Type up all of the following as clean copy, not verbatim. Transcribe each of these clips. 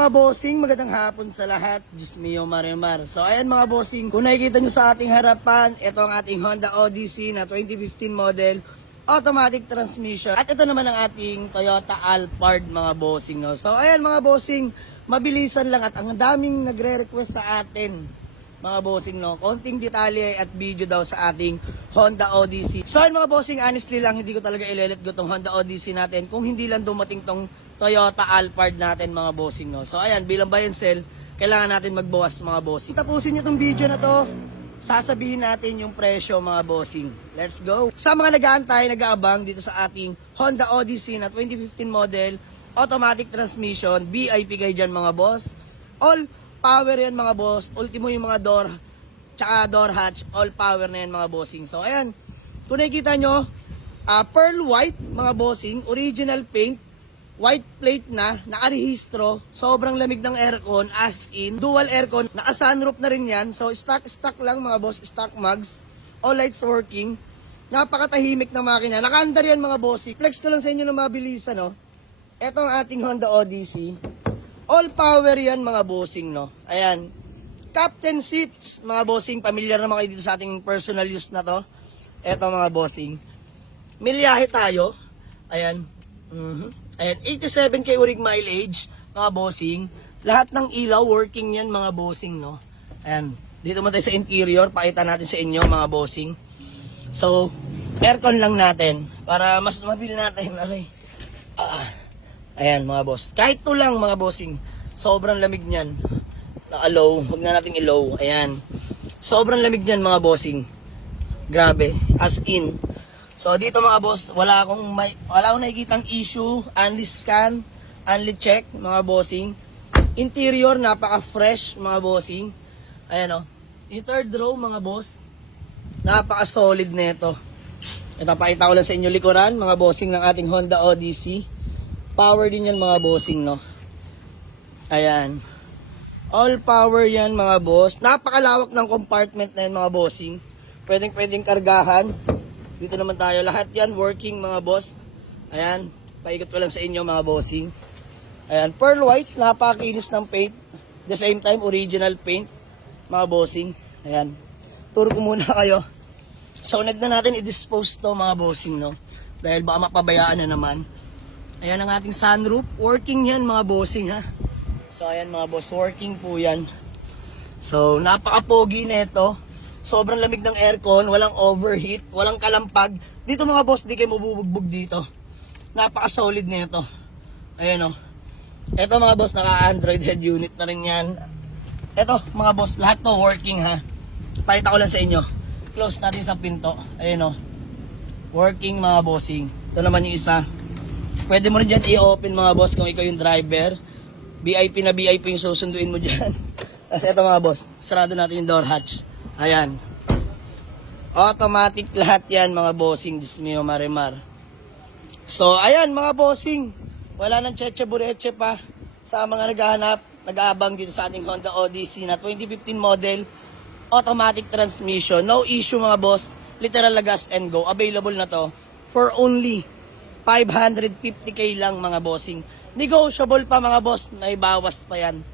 mga bossing, magandang hapon sa lahat. Diyos mio marimar. So ayan mga bossing, kung nakikita nyo sa ating harapan, ito ang ating Honda Odyssey na 2015 model, automatic transmission. At ito naman ang ating Toyota Alphard mga bossing. No? So ayan mga bossing, mabilisan lang at ang daming nagre-request sa atin mga bossing, no? Konting detalye at video daw sa ating Honda Odyssey. So ayun mga bossing, honestly lang, hindi ko talaga i-let go tong Honda Odyssey natin kung hindi lang dumating tong Toyota Alphard natin mga bossing, no? So ayan, bilang buy and sell, kailangan natin magbawas mga bossing. Tapusin nyo tong video na to, sasabihin natin yung presyo mga bossing. Let's go! Sa mga nag-aantay, nag-aabang dito sa ating Honda Odyssey na 2015 model, automatic transmission, VIP kayo dyan mga boss. All power yan mga boss. Ultimo yung mga door, tsaka door hatch, all power na yan mga bossing. So ayan, kung nakikita nyo, pearl white mga bossing, original paint, white plate na, nakarehistro, sobrang lamig ng aircon, as in, dual aircon, naka-sunroof na rin yan. So stock lang mga boss, stock mags, all lights working, napakatahimik na makina, naka-under yan mga bossing. Flex ko lang sa inyo ng mabilisan, no? Ito ang ating Honda Odyssey. All power yan mga bossing, no? Ayan. Captain seats, mga bossing. Familiar naman kayo dito sa ating personal use na to. Eto mga bossing. Milyahe tayo. Ayan. Ayan. 87k urig mileage, mga bossing. Lahat ng ilaw working yan mga bossing, no? Ayan. Dito mo tayo sa interior. Pakita natin sa inyo mga bossing. So, aircon lang natin. Para mas mabili natin. Aray. Ayan mga boss. Kahit to lang mga bossing. Sobrang lamig niyan. Naka-low. Huwag na nating i-low. Ayan. Sobrang lamig niyan mga bossing. Grabe. As in. So dito mga boss, wala akong nakikitang issue. Only scan, only check mga bossing. Interior, napaka-fresh mga bossing. Ayan o. Yung third row mga boss, napaka-solid nito. Ito, pakita ko lang sa inyo likuran mga bossing ng ating Honda Odyssey. Power din yan mga bossing, no? Ayan. All power yan mga boss. Napakalawak ng compartment na yan mga bossing. Pwedeng kargahan. Dito naman tayo. Lahat yan working mga boss. Ayan. Paikot ko lang sa inyo mga bossing. Ayan. Pearl white. Napakinis ng paint. The same time original paint. Mga bossing. Ayan. Turo ko muna kayo. So, na natin i-dispose to mga bossing, no? Dahil baka mapabayaan na naman. Ayan ang ating sunroof. Working yan mga bossing, ha. So ayan mga boss, working po yan. So napaka-pogi nito. Sobrang lamig ng aircon, walang overheat, walang kalampag. Dito mga boss, di kayo mabubugbog dito. Napaka-solid nito. Ayan o. Ito mga boss, naka-Android head unit na rin yan. Ito mga boss, lahat to working, ha. Pakita ko lang sa inyo. Close natin sa pinto. Ayan o. Working mga bossing. Ito naman yung isa. Pwede mo rin dyan i-open mga boss kung ikaw yung driver. VIP na VIP yung susunduin mo dyan. Tapos ito mga boss, sarado natin yung door hatch. Ayan. Automatic lahat yan mga bossing. Diyos mio marimar. So ayan mga bossing. Wala nang cheche bureche pa sa mga naghahanap, nag-aabang dito sa ating Honda Odyssey na 2015 model. Automatic transmission. No issue mga boss. Literal na gas and go. Available na to for only 550k lang mga bossing. Negotiable pa mga boss, may bawas pa yan.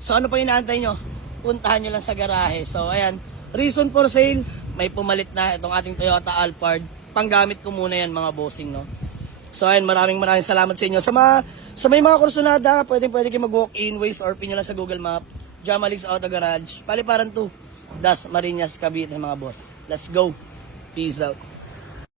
So ano pa inaantay nyo? Puntahan nyo lang sa garahe. So ayan, reason for sale, may pumalit na itong ating Toyota Alphard. Panggamit ko muna yan mga bossing, no? So ayan, maraming salamat sa inyo. Sa may mga kursunada, pwede kayo mag-walk-in, Waze or pin nyo lang sa Google Map. Jamalix Auto Garage, Paliparan 2, Das Marinas, Cavite mga boss. Let's go. Peace out.